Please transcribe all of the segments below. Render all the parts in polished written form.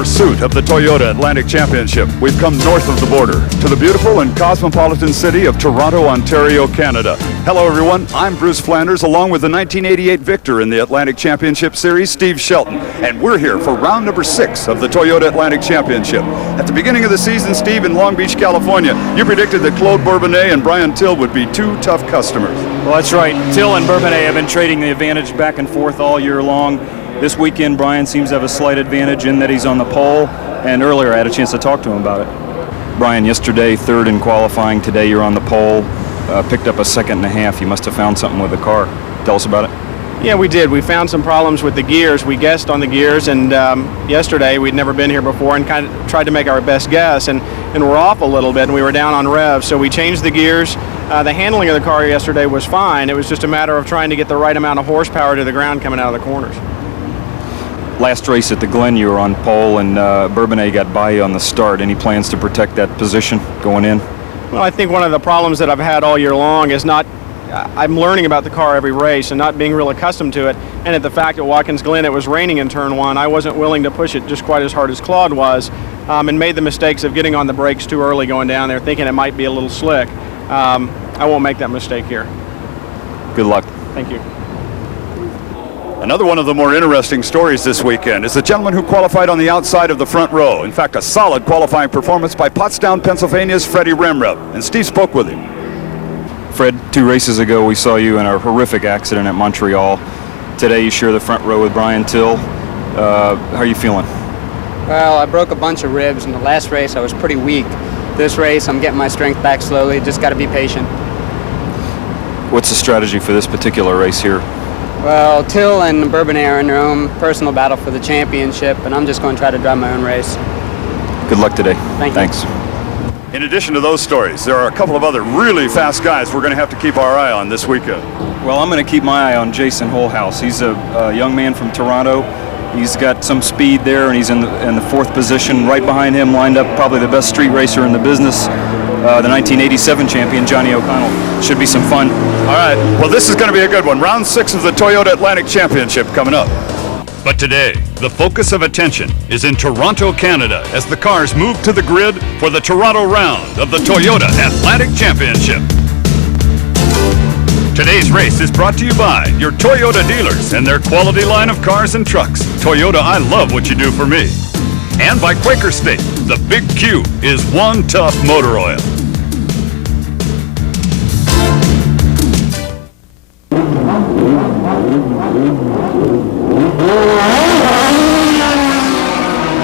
pursuit of the Toyota Atlantic Championship, we've come north of the border to the beautiful and cosmopolitan city of Toronto, Ontario, Canada. Hello, everyone. I'm Bruce Flanders, along with the 1988 victor in the Atlantic Championship Series, Steve Shelton, and we're here for round number 6 of the Toyota Atlantic Championship. At the beginning of the season, Steve, in Long Beach, California, you predicted that Claude Bourbonnais and Brian Till would be 2 tough customers. Well, that's right. Till and Bourbonnais have been trading the advantage back and forth all year long. This weekend, Brian seems to have a slight advantage in that he's on the pole, and earlier I had a chance to talk to him about it. Brian, yesterday, 3rd in qualifying. Today you're on the pole. Picked up a 2.5 seconds. You must have found something with the car. Tell us about it. Yeah, we did. We found some problems with the gears. We guessed on the gears, and yesterday we'd never been here before and kind of tried to make our best guess, and we're off a little bit, and we were down on revs, so we changed the gears. The handling of the car yesterday was fine. It was just a matter of trying to get the right amount of horsepower to the ground coming out of the corners. Last race at the Glen, you were on pole, and Bourbonnais got by you on the start. Any plans to protect that position going in? Well, I think one of the problems that I've had all year long is I'm learning about the car every race and not being real accustomed to it. And at the fact at Watkins Glen it was raining in turn 1, I wasn't willing to push it just quite as hard as Claude was, and made the mistakes of getting on the brakes too early going down there, thinking it might be a little slick. I won't make that mistake here. Good luck. Thank you. Another one of the more interesting stories this weekend is the gentleman who qualified on the outside of the front row. In fact, a solid qualifying performance by Pottstown, Pennsylvania's Freddie Remrep, and Steve spoke with him. Fred, 2 races ago we saw you in a horrific accident at Montreal. Today you share the front row with Brian Till. How are you feeling? Well, I broke a bunch of ribs. In the last race I was pretty weak. This race I'm getting my strength back slowly. Just got to be patient. What's the strategy for this particular race here? Well, Till and Bourbonnais are in their own personal battle for the championship, and I'm just going to try to drive my own race. Good luck today. Thanks. In addition to those stories, there are a couple of other really fast guys we're going to have to keep our eye on this weekend. Well, I'm going to keep my eye on Jason Holhouse. He's a young man from Toronto. He's got some speed there, and he's in the 4th position. Right behind him, lined up probably the best street racer in the business, the 1987 champion, Johnny O'Connell. Should be some fun. All right, well, this is going to be a good one. Round 6 of the Toyota Atlantic Championship coming up. But today, the focus of attention is in Toronto, Canada, as the cars move to the grid for the Toronto round of the Toyota Atlantic Championship. Today's race is brought to you by your Toyota dealers and their quality line of cars and trucks. Toyota, I love what you do for me. And by Quaker State, the Big Q is one tough motor oil.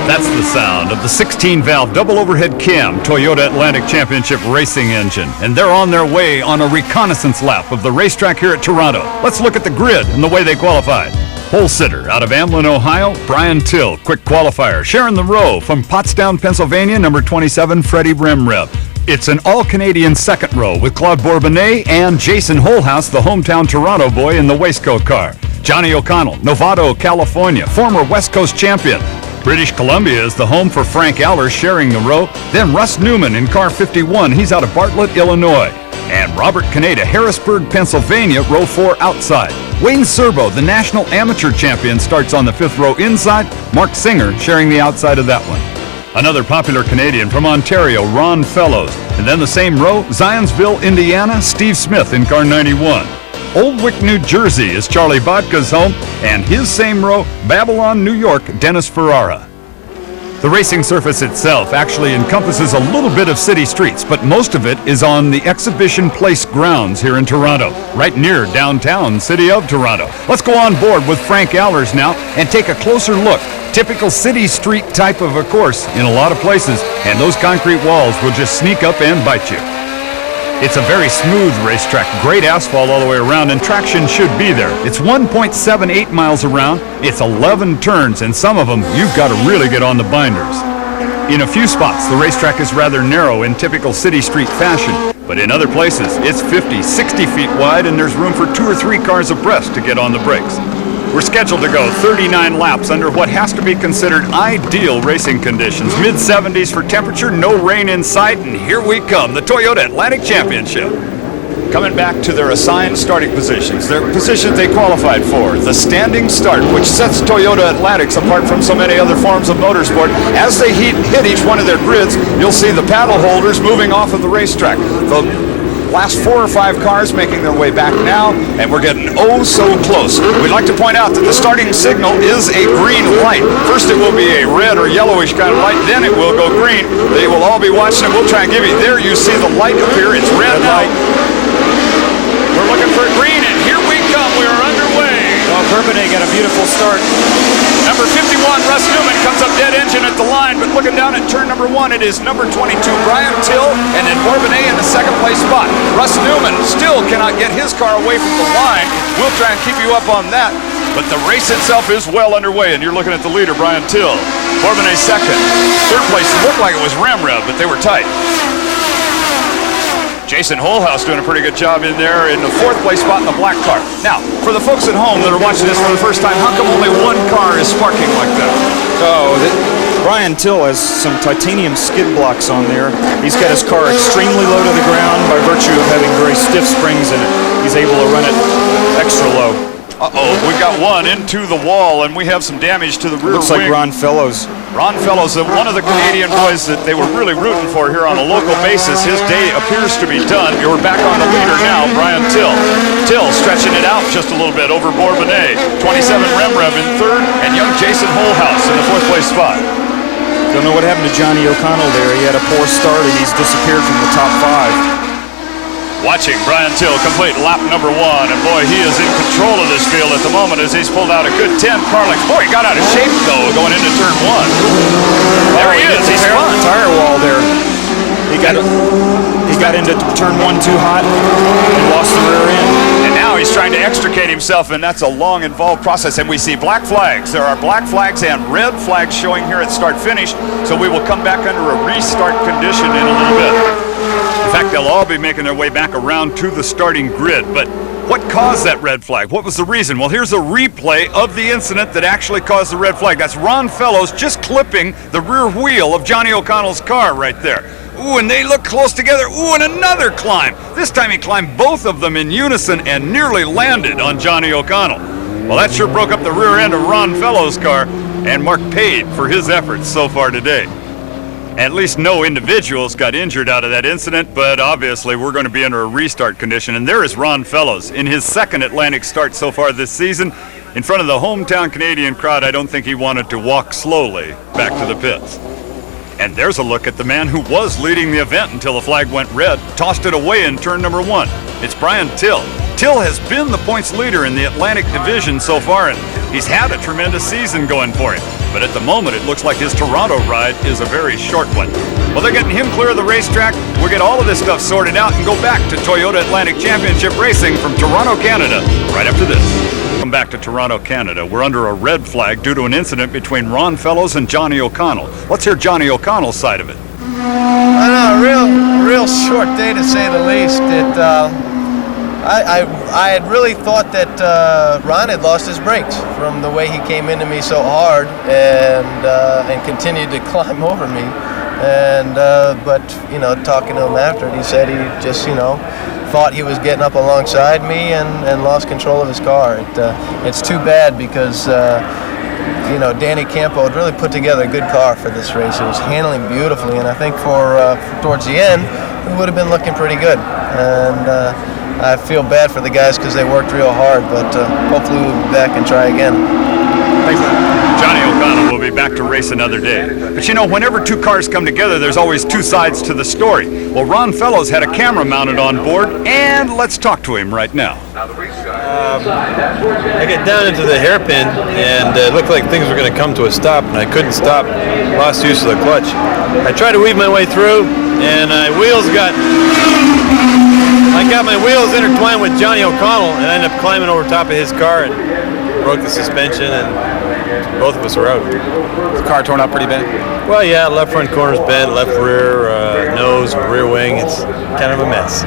That's the sound of the 16-valve double overhead cam Toyota Atlantic Championship racing engine. And they're on their way on a reconnaissance lap of the racetrack here at Toronto. Let's look at the grid and the way they qualified. Pole sitter out of Amblin, Ohio, Brian Till, quick qualifier. Sharing the row from Pottstown, Pennsylvania, number 27, Freddie Remrep. It's an all-Canadian second row with Claude Bourbonnais and Jason Holhouse, the hometown Toronto boy, in the waistcoat car. Johnny O'Connell, Novato, California, former West Coast champion. British Columbia is the home for Frank Aller, sharing the row. Then Russ Newman in car 51. He's out of Bartlett, Illinois. And Robert Caneda, Harrisburg, Pennsylvania, row 4 outside. Wayne Serbo, the national amateur champion, starts on the 5th row inside. Mark Singer sharing the outside of that one. Another popular Canadian from Ontario, Ron Fellows. And then the same row, Zionsville, Indiana, Steve Smith in car 91. Oldwick, New Jersey is Charlie Bodka's home, and his same row, Babylon, New York, Dennis Ferrara. The racing surface itself actually encompasses a little bit of city streets, but most of it is on the Exhibition Place grounds here in Toronto, right near downtown city of Toronto. Let's go on board with Frank Allers now and take a closer look. Typical city street type of a course in a lot of places, and those concrete walls will just sneak up and bite you. It's a very smooth racetrack, great asphalt all the way around, and traction should be there. It's 1.78 miles around, it's 11 turns, and some of them you've got to really get on the binders. In a few spots, the racetrack is rather narrow in typical city street fashion, but in other places, it's 50, 60 feet wide, and there's room for 2 or 3 cars abreast to get on the brakes. We're scheduled to go 39 laps under what has to be considered ideal racing conditions. Mid-70s for temperature, no rain in sight, and here we come, the Toyota Atlantic Championship. coming back to their assigned starting positions, their positions they qualified for. The standing start, which sets Toyota Atlantics apart from so many other forms of motorsport. As they hit each one of their grids, you'll see the paddle holders moving off of the racetrack. The last 4 or 5 cars making their way back now, and we're getting oh so close. We'd like to point out that the starting signal is a green light. First it will be a red or yellowish kind of light, then it will go green. They will all be watching it. We'll try and give you, there you see the light appear. It's red now. We're looking for green, and here we come. We are underway. Well, Bourbonnais got a beautiful start. Number 51, Russ Newman, comes up dead engine at the line, but looking down at turn number 1, it is number 22, Brian Till, and then Bourbonnais in the second place spot. Russ Newman still cannot get his car away from the line. We'll try and keep you up on that, but the race itself is well underway, and you're looking at the leader, Brian Till. Bourbonnais second. Third place looked like it was Ramrev, but they were tight. Jason Holhouse doing a pretty good job in there in the 4th place spot in the black car. Now, for the folks at home that are watching this for the first time, how come only one car is sparking like that? Brian Till has some titanium skid blocks on there. He's got his car extremely low to the ground by virtue of having very stiff springs in it. He's able to run it extra low. We've got one into the wall, and we have some damage to the rear Looks wing. like Ron Fellows. Ron Fellows, one of the Canadian boys that they were really rooting for here on a local basis. His day appears to be done. We're back on the leader now, Brian Till. Till stretching it out just a little bit over Bourbonnais. 27 Ramrev in 3rd, and young Jason Holhouse in the 4th place spot. Don't know what happened to Johnny O'Connell there. He had a poor start and he's disappeared from the top 5. Watching Brian Till complete lap number 1, and boy, he is in control of this field at the moment as he's pulled out a good 10. Carlix, boy, he got out of shape though going into turn 1. There he is, he's spun. Tire wall there. He got into turn 1 too hot and lost the rear end. And now he's trying to extricate himself, and that's a long, involved process. And we see black flags. There are black flags and red flags showing here at start-finish, so we will come back under a restart condition in a little bit. In fact, they'll all be making their way back around to the starting grid. But what caused that red flag? What was the reason? Well, here's a replay of the incident that actually caused the red flag. That's Ron Fellows just clipping the rear wheel of Johnny O'Connell's car right there. Ooh, and they look close together. Ooh, and another climb. This time he climbed both of them in unison and nearly landed on Johnny O'Connell. Well, that sure broke up the rear end of Ron Fellows' car, and Mark paid for his efforts so far today. At least no individuals got injured out of that incident, but obviously we're going to be under a restart condition. And there is Ron Fellows in his 2nd Atlantic start so far this season. In front of the hometown Canadian crowd, I don't think he wanted to walk slowly back to the pits. And there's a look at the man who was leading the event until the flag went red, tossed it away in turn number 1. It's Brian Till. Till has been the points leader in the Atlantic division so far, and he's had a tremendous season going for him. But at the moment, it looks like his Toronto ride is a very short one. Well, they're getting him clear of the racetrack. We'll get all of this stuff sorted out and go back to Toyota Atlantic Championship Racing from Toronto, Canada, right after this. Welcome back to Toronto, Canada. We're under a red flag due to an incident between Ron Fellows and Johnny O'Connell. Let's hear Johnny O'Connell's side of it. I know, real short day to say the least. I had really thought that Ron had lost his brakes from the way he came into me so hard and continued to climb over me. But talking to him after it, he said he just thought he was getting up alongside me and lost control of his car. It's too bad because Danny Campo had really put together a good car for this race. It was handling beautifully, and I think for towards the end, it would have been looking pretty good. And I feel bad for the guys because they worked real hard, but hopefully we'll be back and try again. Thanks, Johnny O'Connell will be back to race another day. But whenever 2 cars come together, there's always 2 sides to the story. Well, Ron Fellows had a camera mounted on board, and let's talk to him right now. I get down into the hairpin, and it looked like things were going to come to a stop, and I couldn't stop. Lost use of the clutch. I tried to weave my way through, and I got my wheels intertwined with Johnny O'Connell, and I ended up climbing over top of his car and broke the suspension, and both of us are out. The car torn up pretty bad? Well, yeah, left front corner's bent, left rear nose, rear wing. It's kind of a mess.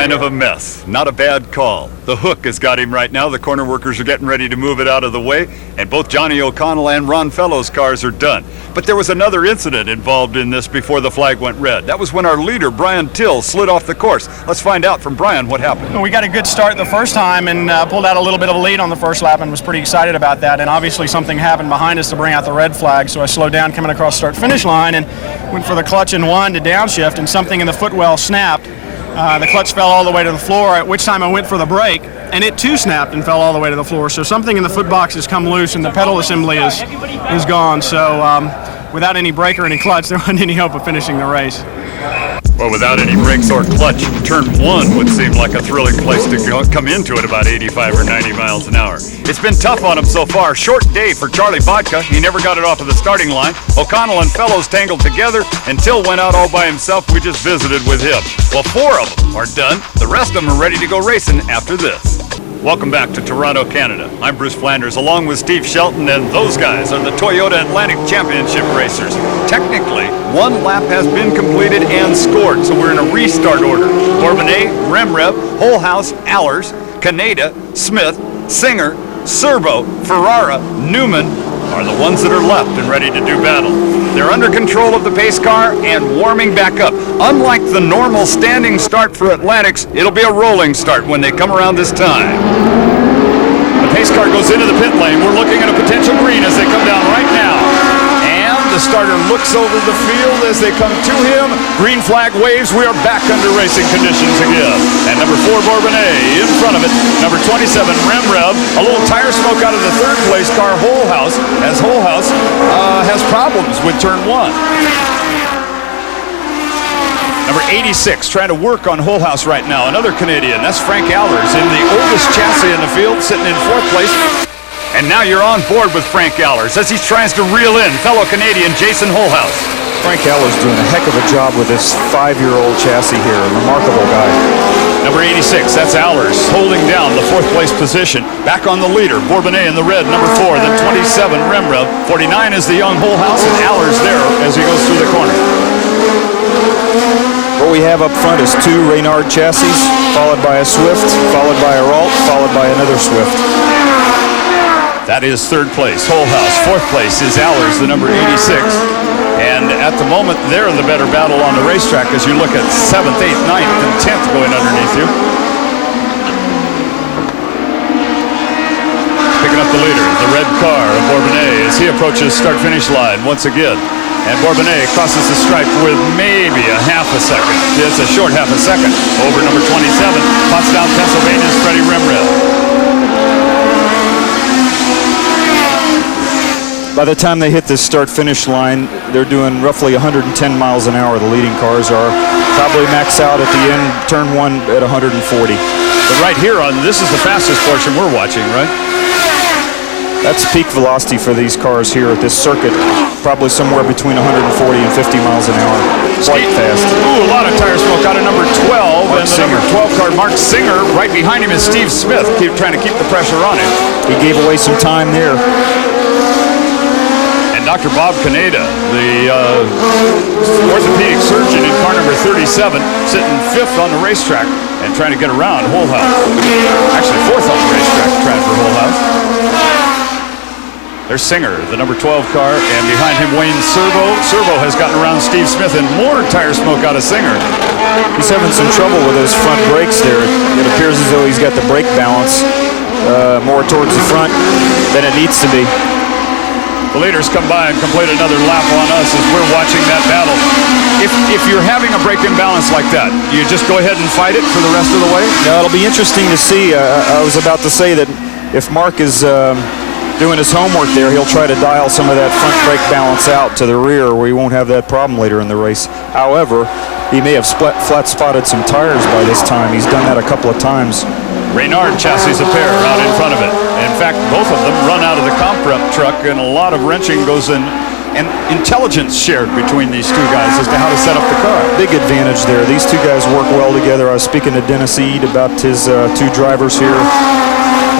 Kind of a mess. Not a bad call. The hook has got him right now. The corner workers are getting ready to move it out of the way, and both Johnny O'Connell and Ron Fellows' cars are done. But there was another incident involved in this before the flag went red. That was when our leader, Brian Till, slid off the course. Let's find out from Brian what happened. We got a good start the first time and pulled out a little bit of a lead on the first lap and was pretty excited about that. And obviously something happened behind us to bring out the red flag, so I slowed down coming across start-finish line and went for the clutch and one to downshift, and something in the footwell snapped. The clutch fell all the way to the floor, at which time I went for the brake, and it too snapped and fell all the way to the floor. So something in the foot box has come loose, and the pedal assembly is gone. So without any brake or any clutch, there wasn't any hope of finishing the race. Well, without any brakes or clutch, turn one would seem like a thrilling place to come into at about 85 or 90 miles an hour. It's been tough on him so far. Short day for Charlie Vodka. He never got it off of the starting line. O'Connell and Fellows tangled together. Till went out all by himself. We just visited with him. Well, 4 of them are done. The rest of them are ready to go racing after this. Welcome back to Toronto, Canada. I'm Bruce Flanders, along with Steve Shelton, and those guys are the Toyota Atlantic Championship racers. Technically, 1 lap has been completed and scored, so we're in a restart order. Bourbonnais, Remrev, Holhouse, Allers, Canada, Smith, Singer, Servo, Ferrara, Newman are the ones that are left and ready to do battle. They're under control of the pace car and warming back up. Unlike the normal standing start for Atlantics, it'll be a rolling start when they come around this time. The pace car goes into the pit lane. We're looking at a potential green as they come down right now. And the starter looks over the field as they come to him. Green flag waves. We are back under racing conditions again. And number 4, Bourbonnais, in front of it. Number 27, Remrev. A little tire smoke out of the third place car, Holhouse, as Holhouse has problems with turn 1. Number 86 trying to work on Holhouse right now. Another Canadian. That's Frank Allers in the oldest chassis in the field, sitting in 4th place. And now you're on board with Frank Allers as he tries to reel in fellow Canadian Jason Holhouse. Frank Allers doing a heck of a job with this 5-year-old chassis here. A remarkable guy. Number 86, that's Allers, holding down the 4th place position. Back on the leader, Bourbonnais in the red, number 4, then 27, Remrev. 49 is the young Holhouse, and Allers there as he goes through the corner. What we have up front is 2 Reynard chassis, followed by a Swift, followed by a Ralt, followed by another Swift. That is 3rd place, Holhouse. 4th place is Allers, the number 86. And at the moment, they're the better battle on the racetrack as you look at 7th, 8th, 9th, and 10th going underneath you. Picking up the leader, the red car of Bourbonnais as he approaches start-finish line once again. And Bourbonnais crosses the stripe with maybe a half a second. It's a short half a second over number 27, Potsdam, Pennsylvania's Freddie Remrev. By the time they hit this start-finish line, they're doing roughly 110 miles an hour. The leading cars are probably max out at the end, turn 1 at 140. But right here on, this is the fastest portion we're watching, right? That's peak velocity for these cars here at this circuit, probably somewhere between 140 and 50 miles an hour. Quite fast. Ooh, a lot of tire smoke out of number 12. Mark and the Singer. number 12 car, Mark Singer. Right behind him is Steve Smith, trying to keep the pressure on him. He gave away some time there. And Dr. Bob Canada, the orthopedic surgeon in car number 37, sitting 5th on the racetrack and trying to get around Holhouse. Actually 4th on the racetrack, trying for Holhouse. There's Singer, the number 12 car, and behind him Wayne Servo. Servo has gotten around Steve Smith, and more tire smoke out of Singer. He's having some trouble with those front brakes there. It appears as though he's got the brake balance more towards the front than it needs to be. The leaders come by and complete another lap on us as we're watching that battle. If you're having a brake imbalance like that, you just go ahead and fight it for the rest of the way? Now, it'll be interesting to see. I was about to say that if Mark is doing his homework there, he'll try to dial some of that front brake balance out to the rear where he won't have that problem later in the race. However, he may have flat spotted some tires by this time. He's done that a couple of times. Reynard chassis a pair out in front of it. In fact, both of them run out of the comp prep truck, and a lot of wrenching goes in and intelligence shared between these two guys as to how to set up the car. Big advantage there. These two guys work well together. I was speaking to Dennis Eade about his 2 drivers here.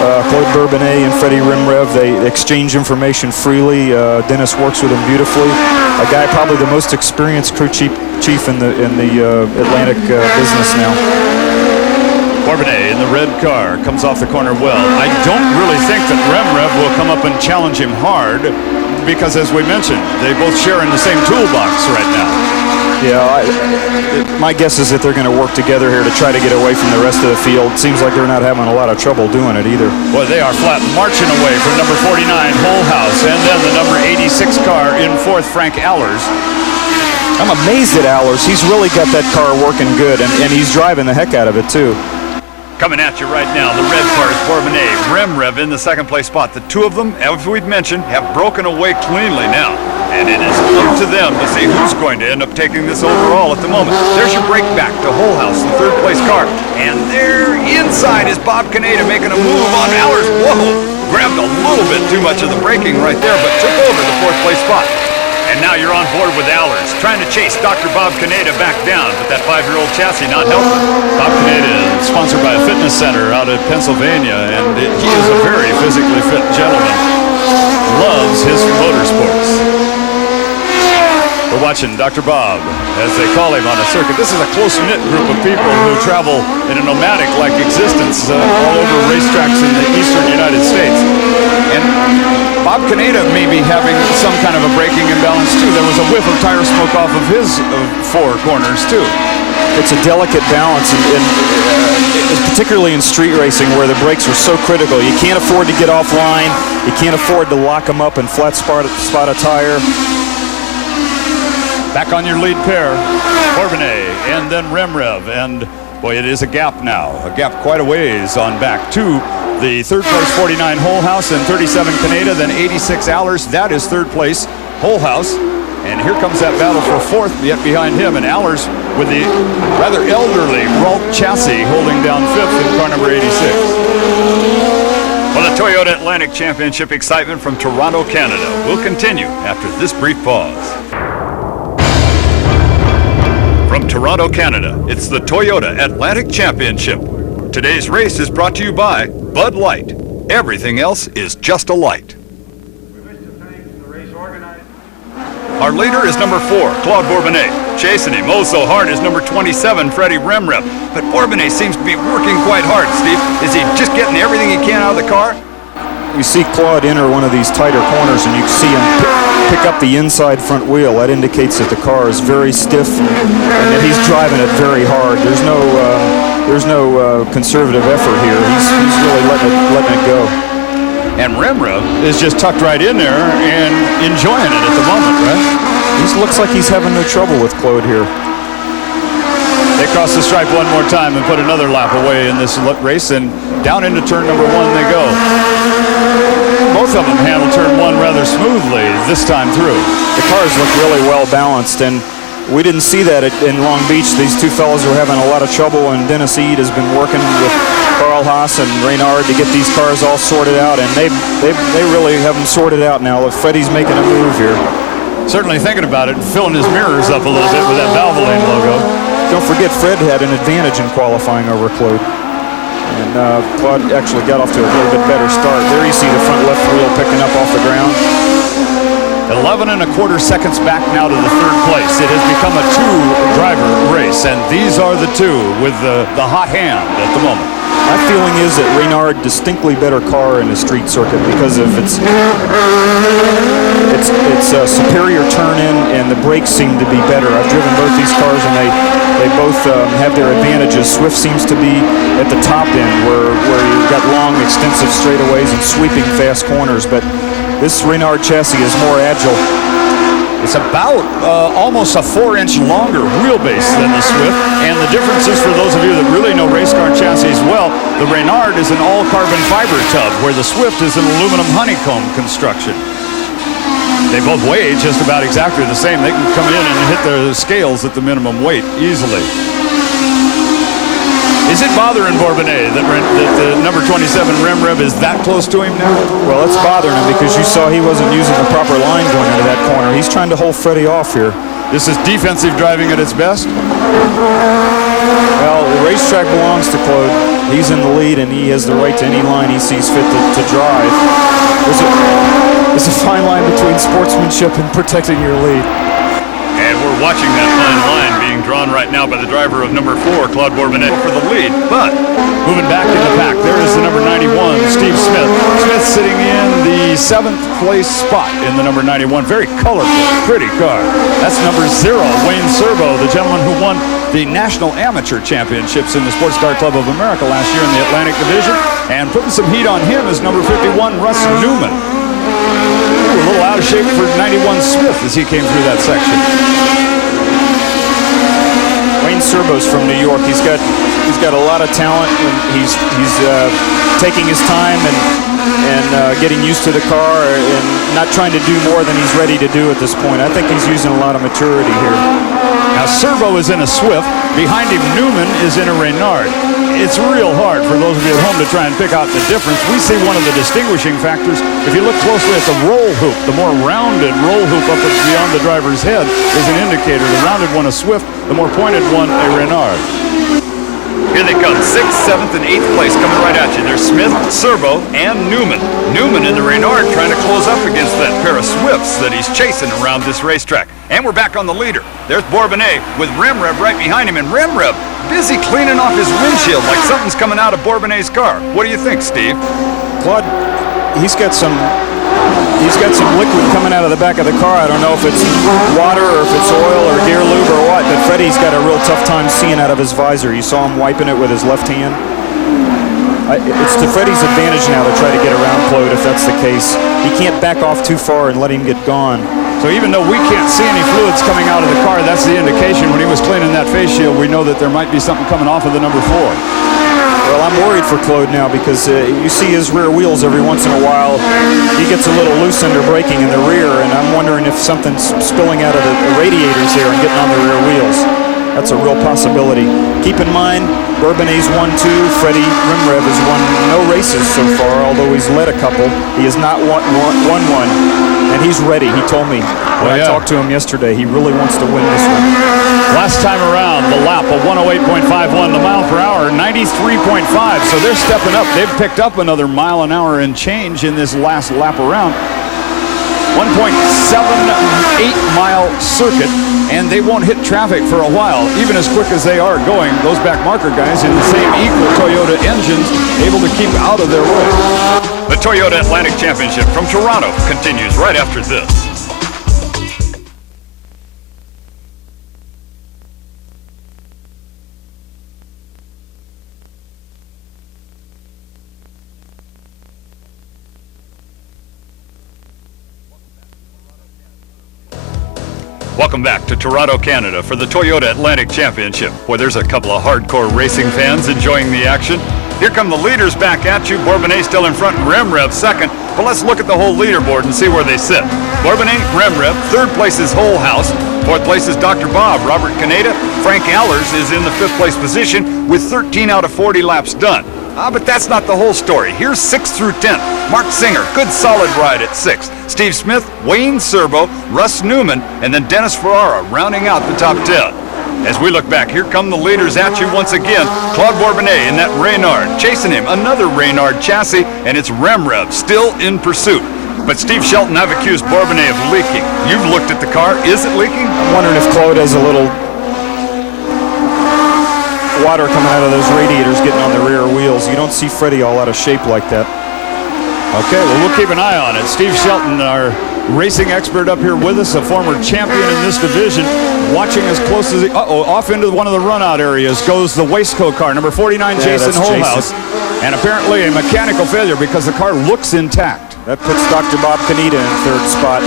Claude Bourbonnais and Freddie Remrev, they exchange information freely. Dennis works with them beautifully. A guy probably the most experienced crew chief in the Atlantic business now. Bourbonnais in the red car comes off the corner well. I don't really think that Remrev will come up and challenge him hard because, as we mentioned, they both share in the same toolbox right now. Yeah, my guess is that they're going to work together here to try to get away from the rest of the field. Seems like they're not having a lot of trouble doing it either. Well, they are flat marching away from number 49, Holhouse, and then the number 86 car in fourth, Frank Allers. I'm amazed at Allers. He's really got that car working good, and he's driving the heck out of it, too. Coming at you right now, the red car is Bourbonnais, Remrev in the second place spot. The two of them, as we've mentioned, have broken away cleanly now. And it is up to them to see who's going to end up taking this overall at the moment. There's your break back to Holhouse, the third place car. And there inside is Bob Caneda making a move on Allers. Whoa! Grabbed a little bit too much of the braking right there, but took over the fourth place spot. And now you're on board with Allers, trying to chase Dr. Bob Caneda back down, but that 5-year-old chassis not helping. Bob Caneda is sponsored by a fitness center out of Pennsylvania, and he is a very physically fit gentleman. Loves his motorsports. We're watching Dr. Bob, as they call him on a circuit. This is a close-knit group of people who travel in a nomadic-like existence all over racetracks in the eastern United States. And Bob Caneda may be having some kind of a braking imbalance, too. There was a whiff of tire smoke off of his four corners, too. It's a delicate balance, and particularly in street racing where the brakes are so critical. You can't afford to get offline. You can't afford to lock them up and flat spot a tire. Back on your lead pair, Bourbonnais, and then Remrev, and boy, it is a gap now, a gap quite a ways on back to the third place 49 Holhouse and 37 Caneda, then 86 Allers. That is third place Holhouse, and here comes that battle for fourth yet behind him, and Allers with the rather elderly Ralt chassis holding down fifth in car number 86. Well, the Toyota Atlantic Championship excitement from Toronto, Canada will continue after this brief pause. From Toronto, Canada, it's the Toyota Atlantic Championship. Today's race is brought to you by Bud Light. Everything else is just a light. We wish to thank the race organizers. Our leader is number 4, Claude Bourbonnais. Chasing him oh so hard is number 27, Freddie Remrev. But Bourbonnais seems to be working quite hard, Steve. Is he just getting everything he can out of the car? You see Claude enter one of these tighter corners, and you see him pick up the inside front wheel. That indicates that the car is very stiff, and that he's driving it very hard. There's no conservative effort here. He's really letting it go. And Remrev is just tucked right in there and enjoying it at the moment, right? He looks like he's having no trouble with Claude here. They cross the stripe one more time and put another lap away in this race, and down into turn number 1 they go. Both of them handle turn 1 rather smoothly this time through. The cars look really well balanced, and we didn't see that in Long Beach. These two fellows were having a lot of trouble, and Dennis Eade has been working with Carl Haas and Reynard to get these cars all sorted out, and they really have them sorted out now. Freddie's making a move here. Certainly thinking about it and filling his mirrors up a little bit with that Valvoline logo. Don't forget, Fred had an advantage in qualifying over Claude. And Claude actually got off to a little bit better start. There you see the front left wheel picking up off the ground. 11 1/4 seconds back now to the third place. It has become a two-driver race, and these are the two with the hot hand at the moment. My feeling is that Reynard distinctly better car in the street circuit because of its superior turn-in, and the brakes seem to be better. I've driven both these cars, and they both have their advantages. Swift seems to be at the top end where you've got long, extensive straightaways and sweeping fast corners, but this Reynard chassis is more agile. It's about almost a 4-inch longer wheelbase than the Swift, and the difference is, for those of you that really know race car chassis well, the Reynard is an all-carbon fiber tub, where the Swift is an aluminum honeycomb construction. They both weigh just about exactly the same. They can come in and hit the scales at the minimum weight easily. Is it bothering Bourbonnais that the number 27 Remrev is that close to him now? Well, it's bothering him because you saw he wasn't using the proper line going into that corner. He's trying to hold Freddie off here. This is defensive driving at its best? Well, the racetrack belongs to Claude. He's in the lead, and he has the right to any line he sees fit to drive. There's a fine line between sportsmanship and protecting your lead. And we're watching that fine line being drawn right now by the driver of number 4, Claude Bourbonnais, for the lead. But moving back in the pack, there is the number 91, Steve Smith. Smith sitting in the 7th place spot in the number 91. Very colorful, pretty car. That's number 0, Wayne Servo, the gentleman who won the National Amateur Championships in the Sports Car Club of America last year in the Atlantic Division. And putting some heat on him is number 51, Russ Newman. Ooh, a little out of shape for 91 Smith as he came through that section. Wayne Servo's from New York. He's got a lot of talent, and he's taking his time and getting used to the car and not trying to do more than he's ready to do at this point. I think he's using a lot of maturity here. Now Servo is in a Swift. Behind him, Newman is in a Reynard. It's real hard for those of you at home to try and pick out the difference. We see one of the distinguishing factors. If you look closely at the roll hoop, the more rounded roll hoop up beyond the driver's head is an indicator. The rounded one a Swift, the more pointed one a Reynard. Here they come, 6th, 7th, and 8th place coming right at you. There's Smith, Servo, and Newman. Newman in the Reynard trying to close up against that pair of Swifts that he's chasing around this racetrack. And we're back on the leader. There's Bourbonnais with Remrev right behind him, and Remrev busy cleaning off his windshield like something's coming out of Bourbonnais' car. What do you think, Steve? Claude, he's got some liquid coming out of the back of the car. I don't know if it's water or if it's oil or gear lube or what, but Freddie's got a real tough time seeing out of his visor. You saw him wiping it with his left hand. It's to Freddie's advantage now to try to get around Claude if that's the case. He can't back off too far and let him get gone. So even though we can't see any fluids coming out of the car, that's the indication. When he was cleaning that face shield, we know that there might be something coming off of the number 4. Well, I'm worried for Claude now because you see his rear wheels every once in a while. He gets a little loose under braking in the rear, and I'm wondering if something's spilling out of the radiators there and getting on the rear wheels. That's a real possibility. Keep in mind, Bourbonnais won 2. Freddie Remrev has won no races so far, although he's led a couple. He has not won one, and he's ready. He told me when I talked to him yesterday, he really wants to win this one. Last time around, the lap of 108.51, the mile per hour, 93.5. So they're stepping up. They've picked up another mile an hour and change in this last lap around. 1.78 mile circuit, and they won't hit traffic for a while, even as quick as they are going. Those back marker guys in the same equal Toyota engines, able to keep out of their way. The Toyota Atlantic Championship from Toronto continues right after this. Welcome back to Toronto, Canada for the Toyota Atlantic Championship, where there's a couple of hardcore racing fans enjoying the action. Here come the leaders back at you. Bourbonnais still in front and Remrev second. But let's look at the whole leaderboard and see where they sit. Bourbonnais, Remrev, 3rd place is Whole House. 4th place is Dr. Bob. Robert Caneda. Frank Allers is in the 5th place position with 13 out of 40 laps done. But that's not the whole story. Here's 6th through 10th. Mark Singer, good solid ride at 6th. Steve Smith, Wayne Servo, Russ Newman, and then Dennis Ferrara rounding out the top 10. As we look back, here come the leaders at you once again. Claude Bourbonnais in that Reynard. Chasing him, another Reynard chassis, and it's Remrev still in pursuit. But Steve Shelton, I've accused Bourbonnais of leaking. You've looked at the car. Is it leaking? I'm wondering if Claude has a little water coming out of those radiators getting on the rear wheels. You don't see Freddie all out of shape like that. Okay, well, we'll keep an eye on it. Steve Shelton, our racing expert up here with us, a former champion in this division, watching as close as he... off into one of the run-out areas goes the Waistcoat car, number 49, Jason Holhouse. And apparently a mechanical failure because the car looks intact. That puts Dr. Bob Caneda in 3rd spot.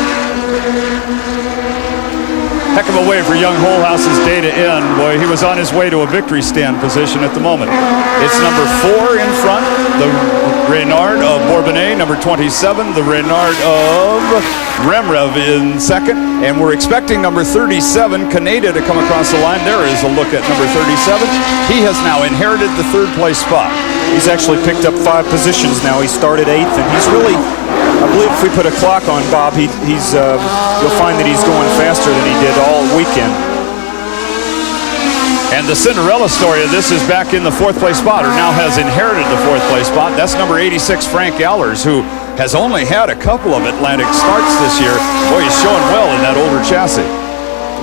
Heck of a way for young Holhouse's day to end. Boy, he was on his way to a victory stand position at the moment. It's number 4 in front, the Reynard of Bourbonnais, number 27, the Reynard of Remrev in 2nd, and we're expecting number 37, Caneda, to come across the line. There is a look at number 37. He has now inherited the 3rd place spot. He's actually picked up 5 positions now. He started 8th, and he's really, I believe if we put a clock on Bob, you'll find that he's going faster than he did all weekend. And the Cinderella story of this is back in the 4th place spot, or now has inherited the 4th place spot. That's number 86, Frank Allers, who has only had a couple of Atlantic starts this year. Boy, he's showing well in that older chassis.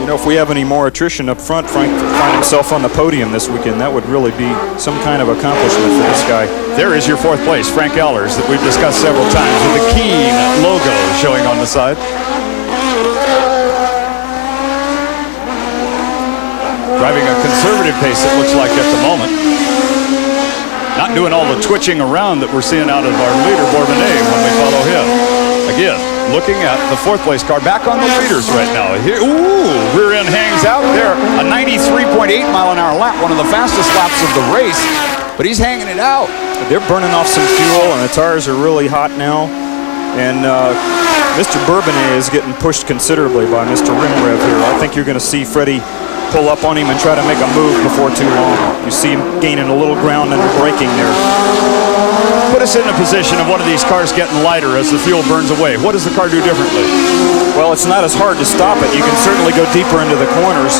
You know, if we have any more attrition up front, Frank find himself on the podium this weekend. That would really be some kind of accomplishment for this guy. There is your fourth place, Frank Ehlers, that we've discussed several times with the Keen logo showing on the side. Driving a conservative pace, it looks like, at the moment. Not doing all the twitching around that we're seeing out of our leader, Bourbonnais, when we follow him. Again, looking at the fourth place car, back on the leaders right now. Here, ooh, rear end hangs out there. A 93.8 mile an hour lap, one of the fastest laps of the race, but he's hanging it out. They're burning off some fuel, and the tires are really hot now. And Mr. Bourbonnais is getting pushed considerably by Mr. Rimrev here. I think you're going to see Freddie pull up on him and try to make a move before too long. You see him gaining a little ground and braking there. Put us in a position of one of these cars getting lighter as the fuel burns away. What does the car do differently? Well, it's not as hard to stop it. You can certainly go deeper into the corners.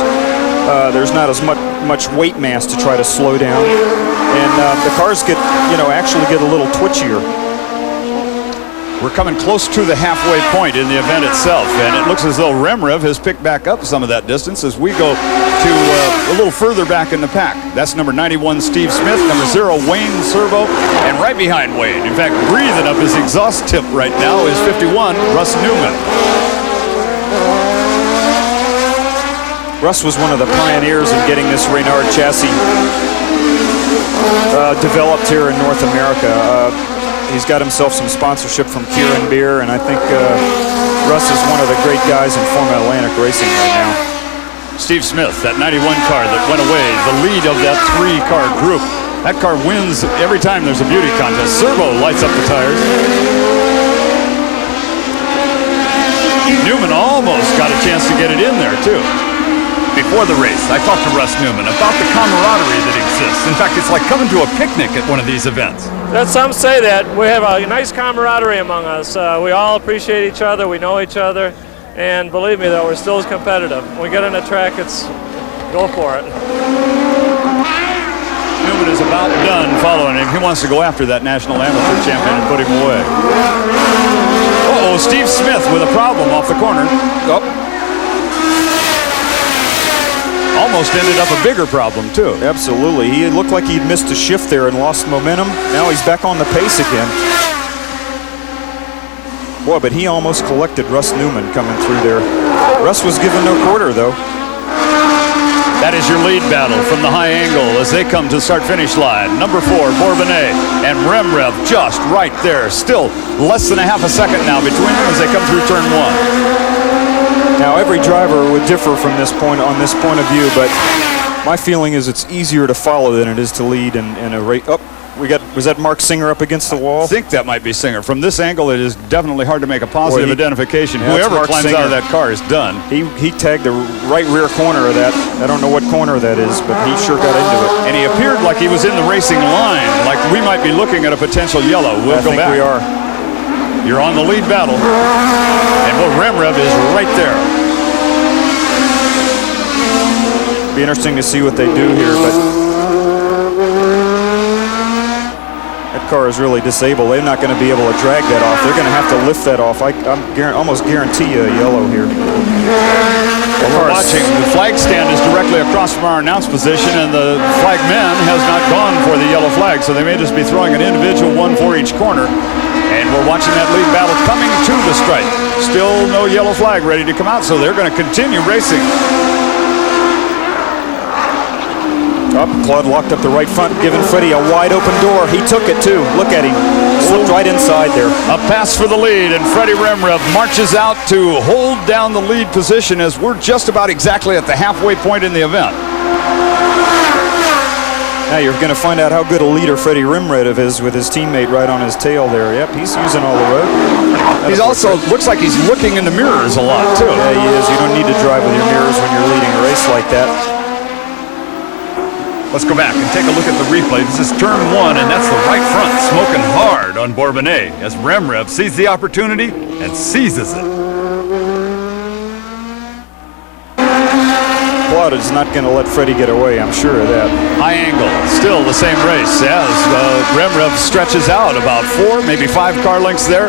There's not as much weight mass to try to slow down. And the cars get, actually get a little twitchier. We're coming close to the halfway point in the event itself, and it looks as though Rimrev has picked back up some of that distance as we go to a little further back in the pack. That's number 91, Steve Smith, number 0, Wayne Servo, and right behind Wayne, in fact, breathing up his exhaust tip right now, is 51, Russ Newman. Russ was one of the pioneers in getting this Reynard chassis developed here in North America. He's got himself some sponsorship from Kieran Beer, and I think Russ is one of the great guys in Formula Atlantic racing right now. Steve Smith, that 91 car that went away, the lead of that 3-car group. That car wins every time there's a beauty contest. Servo lights up the tires. Newman almost got a chance to get it in there, too. Before the race, I talked to Russ Newman about the camaraderie that exists. In fact, it's like coming to a picnic at one of these events. Some say that. We have a nice camaraderie among us. We all appreciate each other. We know each other. And believe me, though, we're still as competitive. When we get on the track, it's go for it. Newman is about done following him. He wants to go after that national amateur champion and put him away. Uh-oh, Steve Smith with a problem off the corner. Oh. Almost ended up a bigger problem, too. Absolutely. He looked like he'd missed a shift there and lost momentum. Now he's back on the pace again. Boy, but he almost collected Russ Newman coming through there. Russ was given no quarter, though. That is your lead battle from the high angle as they come to start-finish line. Number 4, Bourbonnais, and Rimrev just right there. Still less than a half a second now between them as they come through turn 1. Now, every driver would differ from this point of view, but my feeling is it's easier to follow than it is to lead in a race. Oh, was that Mark Singer up against the wall? I think that might be Singer. From this angle, it is definitely hard to make a positive identification. Yeah, whoever climbs out of that car is done. He tagged the right rear corner of that. I don't know what corner that is, but he sure got into it. And he appeared like he was in the racing line, like we might be looking at a potential yellow. We'll go back. I think we are. You're on the lead battle. And Rimrev is right there. Be interesting to see what they do here, but that car is really disabled. They're not going to be able to drag that off. They're going to have to lift that off. I almost guarantee you a yellow here. We're watching. The flag stand is directly across from our announce position, and the flag man has not gone for the yellow flag, so they may just be throwing an individual one for each corner. And we're watching that lead battle coming to the stripe. Still no yellow flag ready to come out, so they're going to continue racing. Claude locked up the right front, giving Freddie a wide open door. He took it too. Look at him. Slipped right inside there. A pass for the lead, and Freddie Rimrev marches out to hold down the lead position as we're just about exactly at the halfway point in the event. Now you're going to find out how good a leader Freddie Rimrev is with his teammate right on his tail there. Yep, he's using all the road. He's also, looks like he's looking in the mirrors a lot too. Yeah, he is. You don't need to drive with your mirrors when you're leading a race like that. Let's go back and take a look at the replay. This is turn 1, and that's the right front smoking hard on Bourbonnais as Rimrev sees the opportunity and seizes it. Claude is not going to let Freddie get away, I'm sure of that. High angle, still the same race as Rimrev stretches out about 4, maybe 5 car lengths there.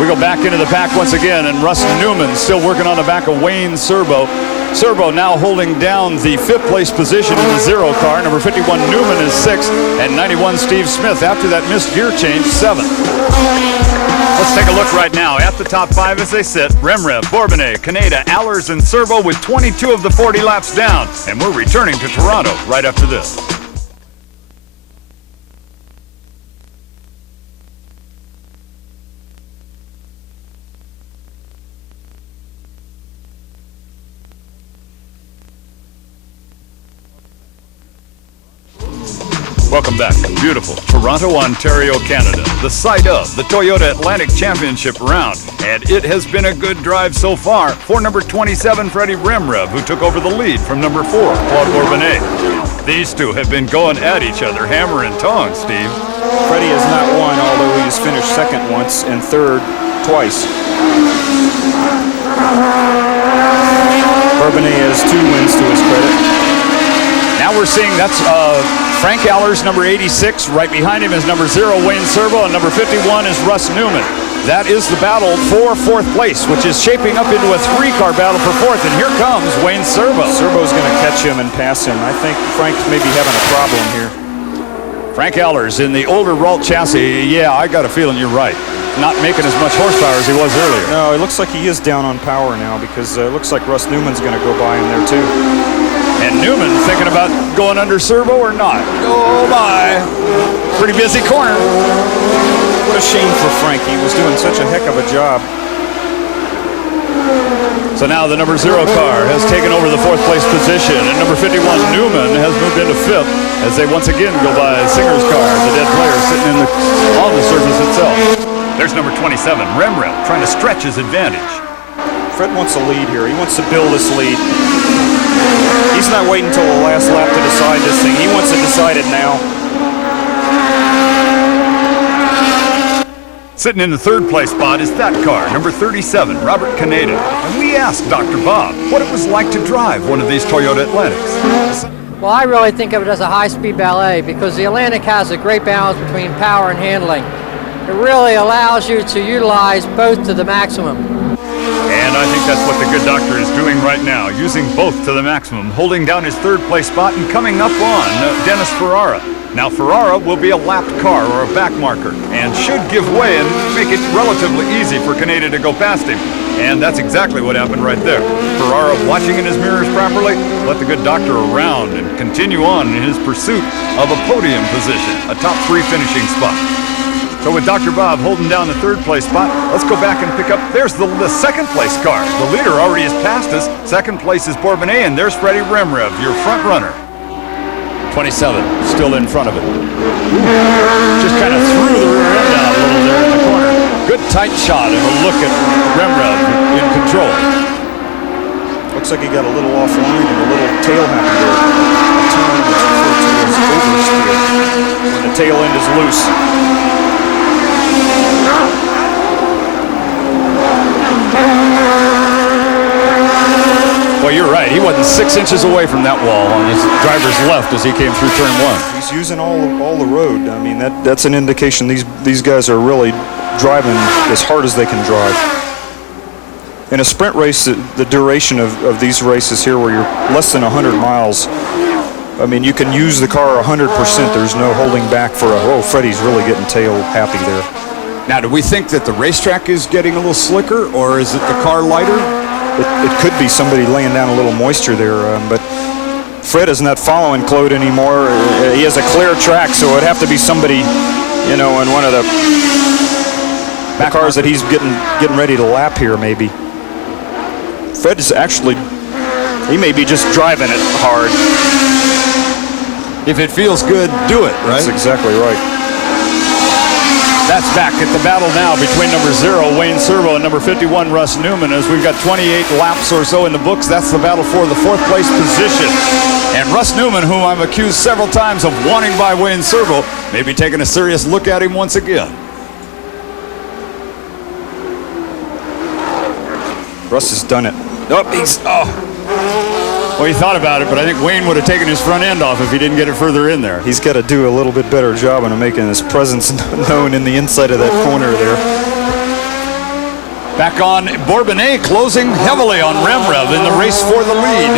We go back into the pack once again, and Russ Newman still working on the back of Wayne Servo. Servo now holding down the 5th place position in the 0 car. Number 51 Newman is 6th, and 91 Steve Smith, after that missed gear change, 7th. Let's take a look right now at the top 5 as they sit. Remrev, Bourbonnais, Caneda, Allers, and Servo with 22 of the 40 laps down. And we're returning to Toronto right after this. Welcome back to beautiful Toronto, Ontario, Canada, the site of the Toyota Atlantic Championship round. And it has been a good drive so far for number 27, Freddie Remrev, who took over the lead from number 4, Claude Bourbonnais. These two have been going at each other, hammer and tongs, Steve. Freddie has not won, although he has finished 2nd once and 3rd twice. Bourbonnais has 2 wins to his credit. Now we're seeing that's Frank Allers, number 86. Right behind him is number 0, Wayne Servo, and number 51 is Russ Newman. That is the battle for 4th place, which is shaping up into a 3-car battle for 4th. And here comes Wayne Servo. Servo's going to catch him and pass him. I think Frank's maybe having a problem here. Frank Allers in the older Ralt chassis. Yeah, I got a feeling you're right. Not making as much horsepower as he was earlier. No, it looks like he is down on power now because it looks like Russ Newman's going to go by him there too. And Newman thinking about going under Servo or not. Oh my. Pretty busy corner. What a shame for Frank. He was doing such a heck of a job. So now the number 0 car has taken over the 4th place position, and number 51 Newman has moved into 5th as they once again go by Singer's car, the dead player sitting on the surface itself. There's number 27 Remrev trying to stretch his advantage. Fred wants a lead here. He wants to build this lead. He's not waiting until the last lap to decide this thing. He wants to decide it now. Sitting in the 3rd place spot is that car, number 37, Robert Caneda. And we asked Dr. Bob what it was like to drive one of these Toyota Atlantics. Well, I really think of it as a high-speed ballet because the Atlantic has a great balance between power and handling. It really allows you to utilize both to the maximum. And I think that's what the good doctor is doing right now, using both to the maximum, holding down his 3rd place spot and coming up on Dennis Ferrara. Now Ferrara will be a lapped car or a back marker and should give way and make it relatively easy for Caneda to go past him. And that's exactly what happened right there. Ferrara, watching in his mirrors properly, let the good doctor around and continue on in his pursuit of a podium position, a top 3 finishing spot. So with Dr. Bob holding down the 3rd place spot, let's go back and pick up, there's the 2nd place car. The leader already has passed us. 2nd place is Bourbonnais, and there's Freddie Remrev, your front runner. 27, still in front of it. Just kind of threw the rear end out a little there in the corner. Good tight shot and a look at Remrev in control. Looks like he got a little offline and a little tail happened there. A turn that's referred to as oversteer, when the tail end is loose. Well, you're right. He wasn't 6 inches away from that wall on his driver's left as he came through turn 1. He's using all the road. I mean, that's an indication these guys are really driving as hard as they can drive. In a sprint race, the duration of these races here where you're less than 100 miles, I mean, you can use the car 100%. There's no holding back for Freddie's really getting tail happy there. Now, do we think that the racetrack is getting a little slicker, or is it the car lighter? It could be somebody laying down a little moisture there, but Fred is not following Claude anymore. He has a clear track, so it'd have to be somebody, in one of the cars that he's getting ready to lap here, maybe. Fred is actually, he may be just driving it hard. If it feels good, do it, right? That's exactly right. That's back at the battle now between number 0, Wayne Servo, and number 51, Russ Newman. As we've got 28 laps or so in the books, that's the battle for the 4th place position. And Russ Newman, whom I've accused several times of wanting by Wayne Servo, may be taking a serious look at him once again. Russ has done it. Well, he thought about it, but I think Wayne would have taken his front end off if he didn't get it further in there. He's got to do a little bit better job of making his presence known in the inside of that corner there. Back on Bourbonnais, closing heavily on Remrev in the race for the lead.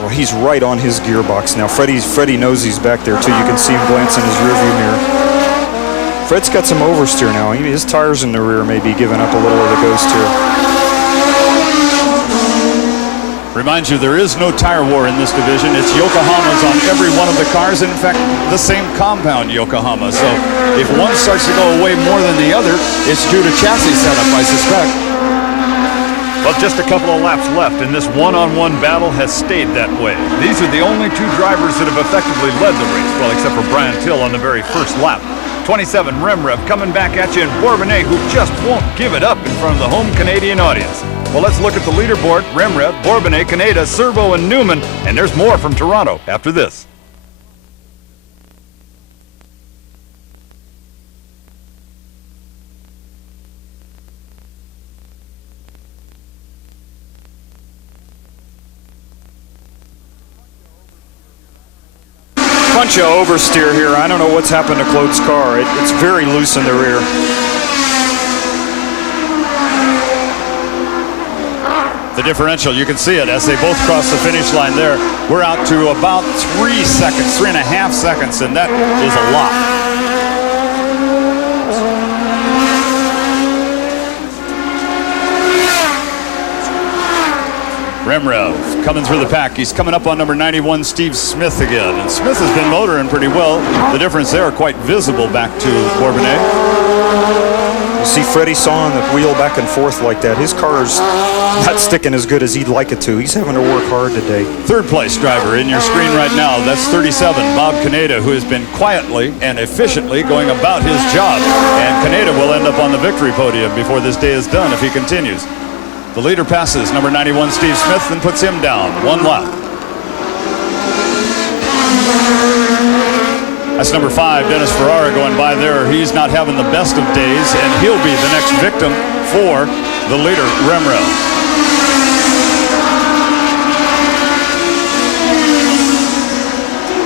Well, he's right on his gearbox now. Freddie knows he's back there too. You can see him glance in his rearview mirror. Fred's got some oversteer now. His tires in the rear may be giving up a little of the ghost here. Reminds you, there is no tire war in this division. It's Yokohamas on every one of the cars. In fact, the same compound Yokohama. So if one starts to go away more than the other, it's due to chassis setup, I suspect. Well, just a couple of laps left, and this one-on-one battle has stayed that way. These are the only two drivers that have effectively led the race, well, except for Brian Till on the very first lap. 27 Remrev coming back at you, and Bourbonnais, who just won't give it up in front of the home Canadian audience. Well, let's look at the leaderboard. Remrev, Bourbonnais, Kaneda, Servo, and Newman. And there's more from Toronto after this. Bunch of oversteer here. I don't know what's happened to Claude's car. It's very loose in the rear. The differential, you can see it as they both cross the finish line there. We're out to about 3 seconds, 3.5 seconds, and that is a lot. Remrev coming through the pack. He's coming up on number 91, Steve Smith again. And Smith has been motoring pretty well. The difference there quite visible back to Bourbonnais. You see Freddie sawing the wheel back and forth like that. His car's not sticking as good as he'd like it to. He's having to work hard today. Third place driver in your screen right now. That's 37, Bob Kaneda, who has been quietly and efficiently going about his job. And Kaneda will end up on the victory podium before this day is done if he continues. The leader passes number 91, Steve Smith, and puts him down 1 lap. That's number 5, Dennis Ferrara, going by there. He's not having the best of days, and he'll be the next victim for the leader, Remrev.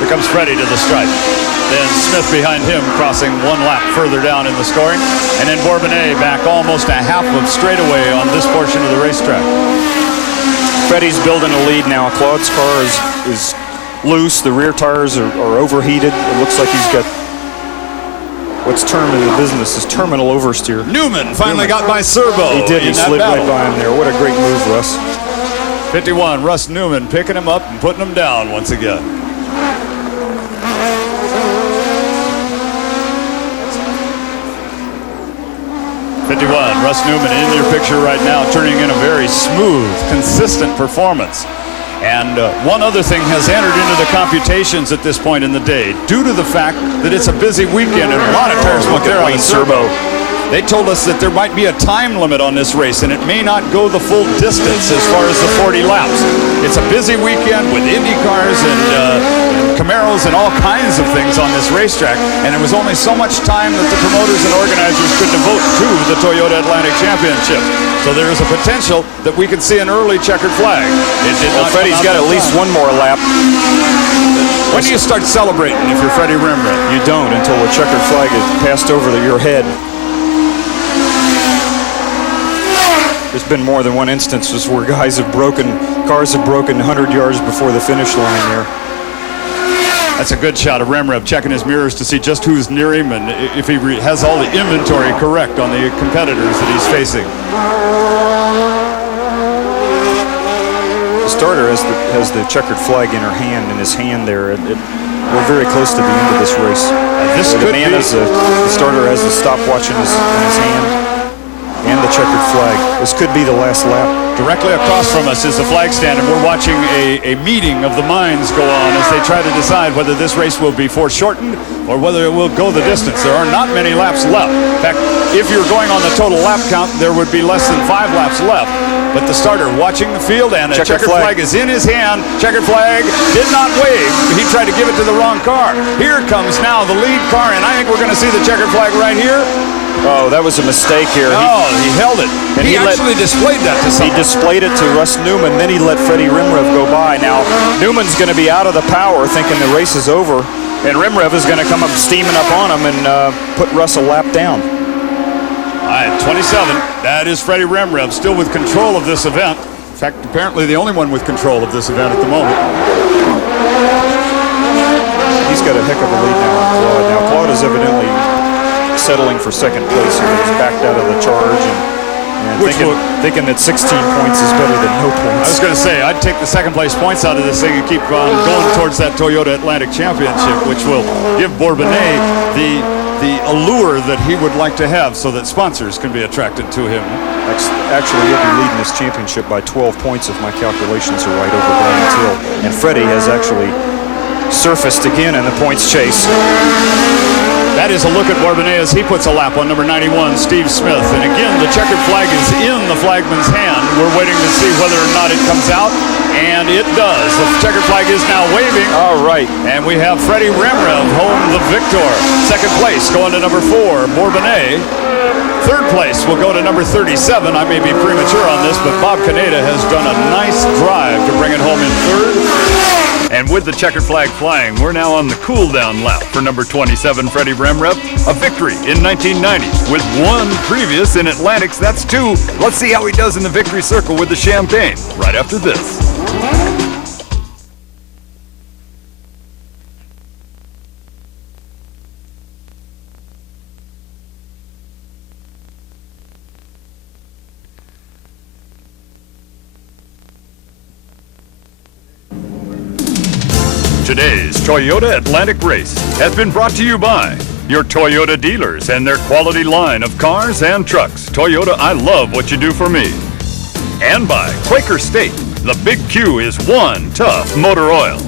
Here comes Freddie to the stripe. Then Smith behind him, crossing 1 lap further down in the scoring. And then Bourbonnais back almost a half of straightaway on this portion of the racetrack. Freddie's building a lead now. Claude's car is loose. The rear tires are overheated. It looks like he's got what's termed in the business is terminal oversteer. Newman finally got by Servo. He did. He slid right by him there. What a great move, Russ. 51, Russ Newman picking him up and putting him down once again. 51, Russ Newman in your picture right now, turning in a very smooth, consistent performance. And one other thing has entered into the computations at this point in the day, due to the fact that it's a busy weekend and a lot of tires went there on the Servo. They told us that there might be a time limit on this race, and it may not go the full distance as far as the 40 laps. It's a busy weekend with Indy cars and Camaros and all kinds of things on this racetrack, and there was only so much time that the promoters and organizers could devote to the Toyota Atlantic Championship. So there is a potential that we could see an early checkered flag. Freddie's got at least 1 more lap. When do you start celebrating if you're Freddie Remrev? You don't until the checkered flag is passed over your head. There's been more than one instances where cars have broken 100 yards before the finish line there. That's a good shot of Remrev checking his mirrors to see just who's near him and if he has all the inventory correct on the competitors that he's facing. The starter has the checkered flag in his hand there. We're very close to the end of this race. The starter has the stopwatch in his hand and the checkered flag. This could be the last lap. Directly across from us is the flag stand, and we're watching a meeting of the minds go on as they try to decide whether this race will be foreshortened or whether it will go the distance. There are not many laps left. In fact, if you're going on the total lap count, there would be less than 5 laps left. But the starter watching the field, and the checkered flag is in his hand. Checkered flag did not wave. He tried to give it to the wrong car. Here comes now the lead car, and I think we're going to see the checkered flag right here. Oh, that was a mistake here. Oh, he held it. And he actually displayed that to someone. He displayed it to Russ Newman, then he let Freddie Remrev go by. Now, Newman's going to be out of the power thinking the race is over, and Remrev is going to come up steaming up on him and put Russ a lap down. All right, 27. That is Freddie Remrev, still with control of this event. In fact, apparently the only one with control of this event at the moment. He's got a heck of a lead now on Claude. Now Claude is evidently settling for second place here. He's backed out of the charge and thinking that 16 points is better than no points. I was going to say, I'd take the second place points out of this thing and keep on going towards that Toyota Atlantic Championship, which will give Bourbonnais the allure that he would like to have so that sponsors can be attracted to him. Actually, he'll be leading this championship by 12 points if my calculations are right over Brian Till. And Freddie has actually surfaced again in the points chase. That is a look at Bourbonnais as he puts a lap on number 91, Steve Smith. And again, the checkered flag is in the flagman's hand. We're waiting to see whether or not it comes out, and it does. The checkered flag is now waving. All right. And we have Freddie Remrev home the victor. Second place going to number 4, Bourbonnais. Third place will go to number 37. I may be premature on this, but Bob Caneda has done a nice drive to bring it home in third. And with the checkered flag flying, we're now on the cool-down lap for number 27, Freddie Remrev. A victory in 1990 with one previous in Atlantics. That's 2. Let's see how he does in the victory circle with the champagne right after this. Today's Toyota Atlantic Race has been brought to you by your Toyota dealers and their quality line of cars and trucks. Toyota, I love what you do for me. And by Quaker State, the Big Q is one tough motor oil.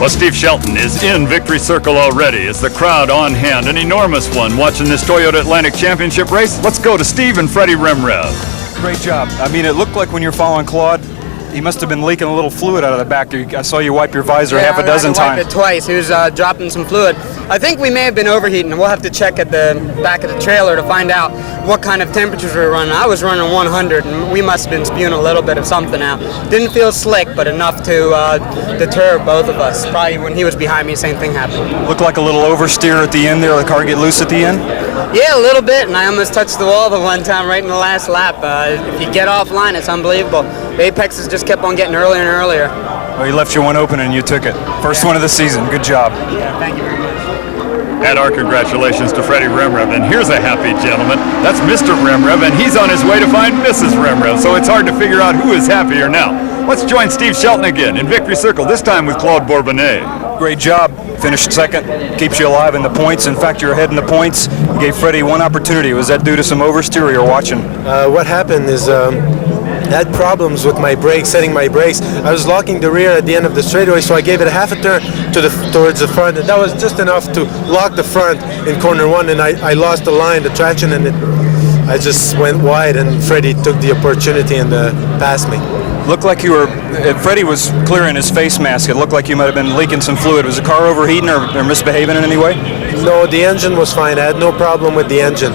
Well, Steve Shelton is in victory circle already. Is the crowd on hand? An enormous one watching this Toyota Atlantic Championship race. Let's go to Steve and Freddie Remrev. Great job. I mean, it looked like when you're following Claude, he must have been leaking a little fluid out of the back. I saw you wipe your visor half a dozen times. I wiped it twice. He was dropping some fluid. I think we may have been overheating. We'll have to check at the back of the trailer to find out what kind of temperatures we were running. I was running 100, and we must have been spewing a little bit of something out. Didn't feel slick, but enough to deter both of us. Probably when he was behind me, same thing happened. Looked like a little oversteer at the end there. The car get loose at the end? Yeah, a little bit, and I almost touched the wall the one time right in the last lap. If you get offline, it's unbelievable. The apexes just kept on getting earlier and earlier. Well, he left you one open and you took it. First one of the season. Good job. Yeah, thank you very much. And our congratulations to Freddie Remrev. And here's a happy gentleman. That's Mr. Remrev, and he's on his way to find Mrs. Remrev. So it's hard to figure out who is happier now. Let's join Steve Shelton again in victory circle, this time with Claude Bourbonnais. Great job. Finished second. Keeps you alive in the points. In fact, you're ahead in the points. You gave Freddie one opportunity. Was that due to some oversteer or you're watching? What happened is I had problems with my brakes, setting my brakes. I was locking the rear at the end of the straightaway, so I gave it a half a turn towards the front, and that was just enough to lock the front in corner 1, and I lost the line, the traction, and I just went wide, and Freddie took the opportunity and passed me. Looked like you were, Freddie was clearing his face mask. It looked like you might have been leaking some fluid. Was the car overheating or misbehaving in any way? No, the engine was fine. I had no problem with the engine.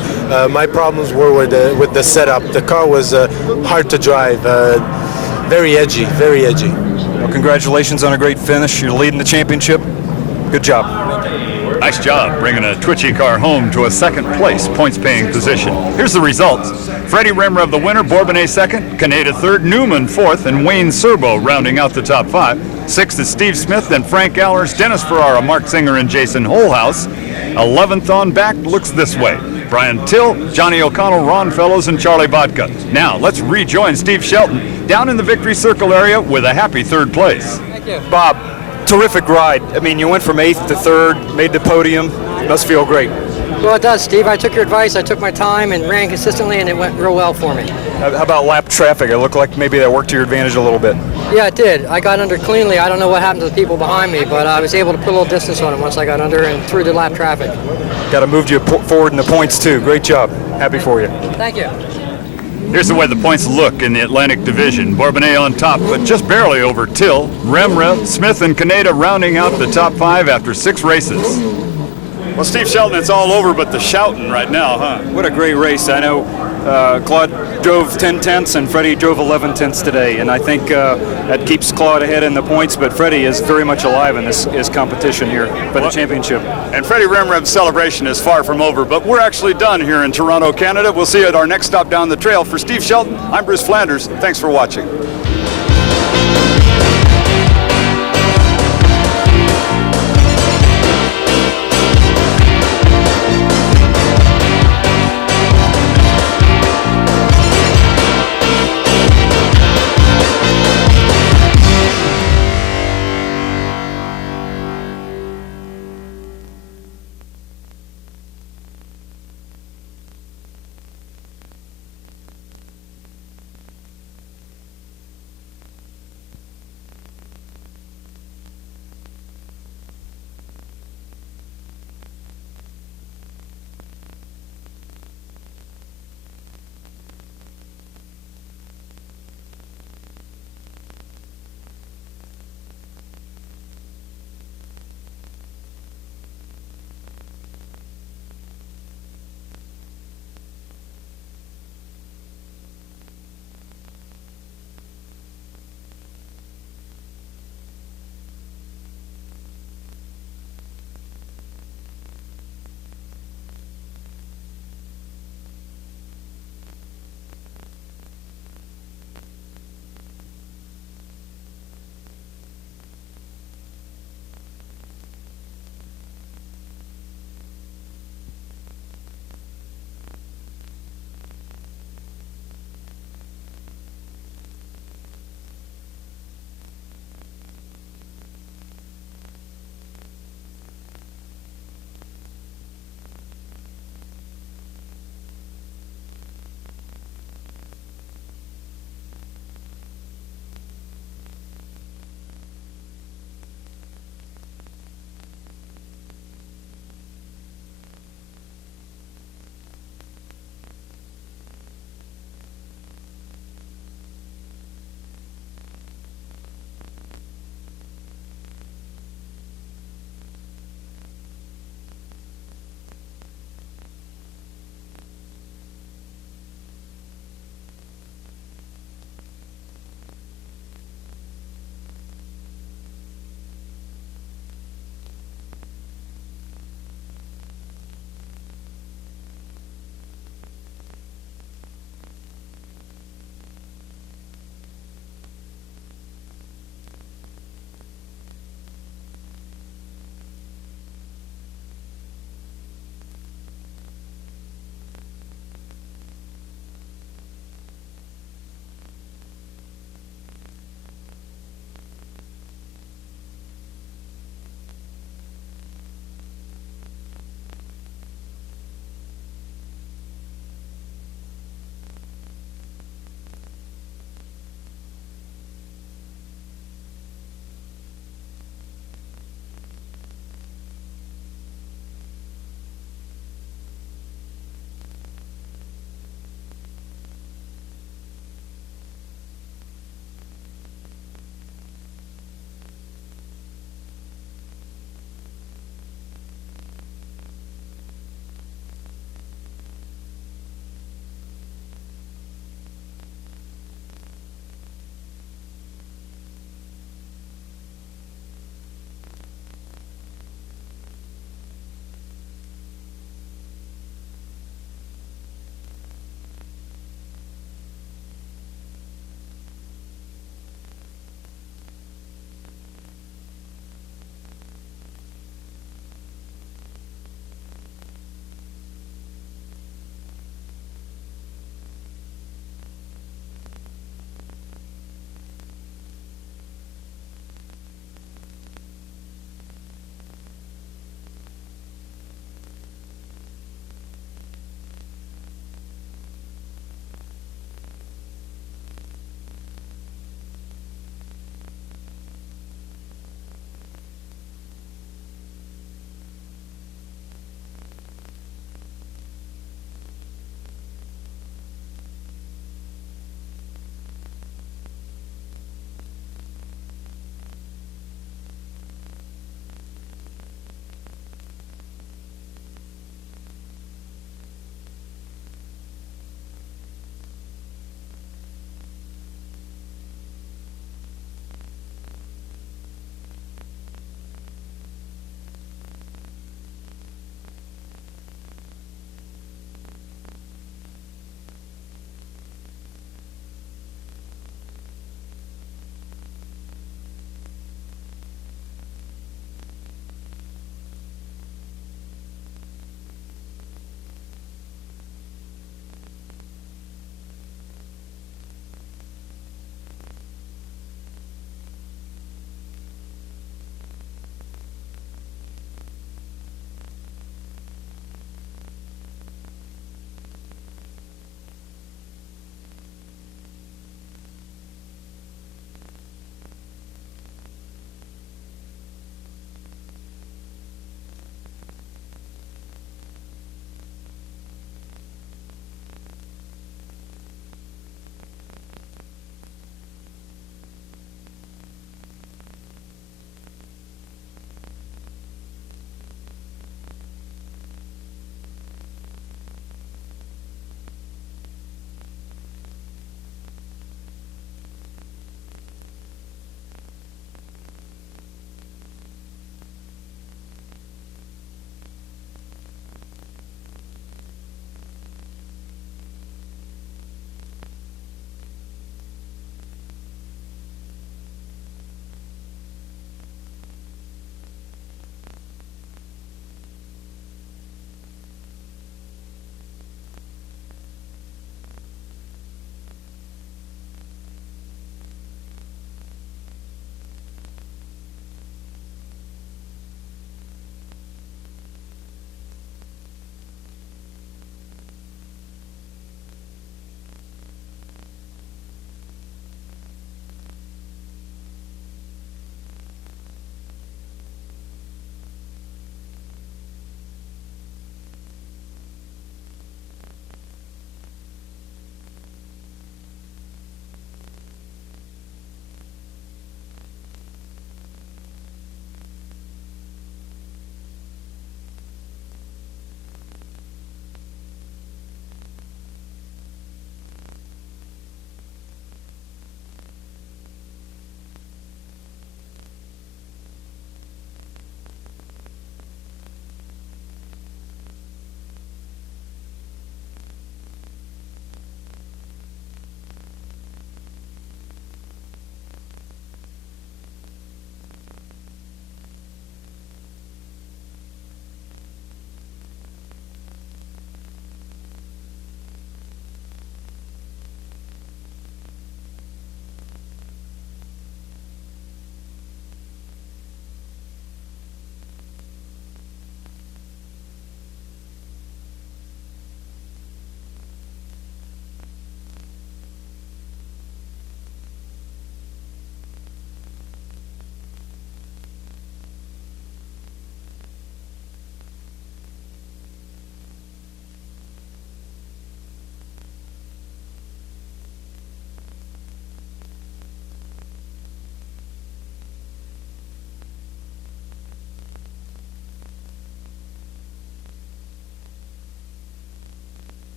My problems were with the setup. The car was hard to drive, very edgy, very edgy. Well, congratulations on a great finish. You're leading the championship. Good job. Nice job bringing a twitchy car home to a second place points-paying position. Here's the results. Freddie Remrev the winner, Bourbonnais second, Caneda third, Newman fourth, and Wayne Serbo rounding out the top 5. Sixth is Steve Smith, then Frank Allers, Dennis Ferrara, Mark Singer, and Jason Holhouse. 11th on back looks this way. Brian Till, Johnny O'Connell, Ron Fellows, and Charlie Vodka. Now let's rejoin Steve Shelton down in the victory circle area with a happy third place. Thank you. Bob, terrific ride. I mean, you went from 8th to 3rd, made the podium. It must feel great. Well, it does, Steve. I took your advice. I took my time and ran consistently, and it went real well for me. How about lap traffic? It looked like maybe that worked to your advantage a little bit. Yeah, it did. I got under cleanly. I don't know what happened to the people behind me, but I was able to put a little distance on them once I got under and through the lap traffic. Got to move you forward in the points, too. Great job. Happy for you. Thank you. Here's the way the points look in the Atlantic Division. Bourbonnais on top, but just barely over Till. Remrev, Smith, and Caneda rounding out the top 5 after 6 races. Well, Steve Shelton, it's all over but the shouting right now, huh? What a great race. I know Claude drove 10 tenths and Freddie drove 11 tenths today, and I think that keeps Claude ahead in the points, but Freddie is very much alive in this competition here for the championship. And Freddie Remreb's celebration is far from over, but we're actually done here in Toronto, Canada. We'll see you at our next stop down the trail. For Steve Shelton, I'm Bruce Flanders. Thanks for watching.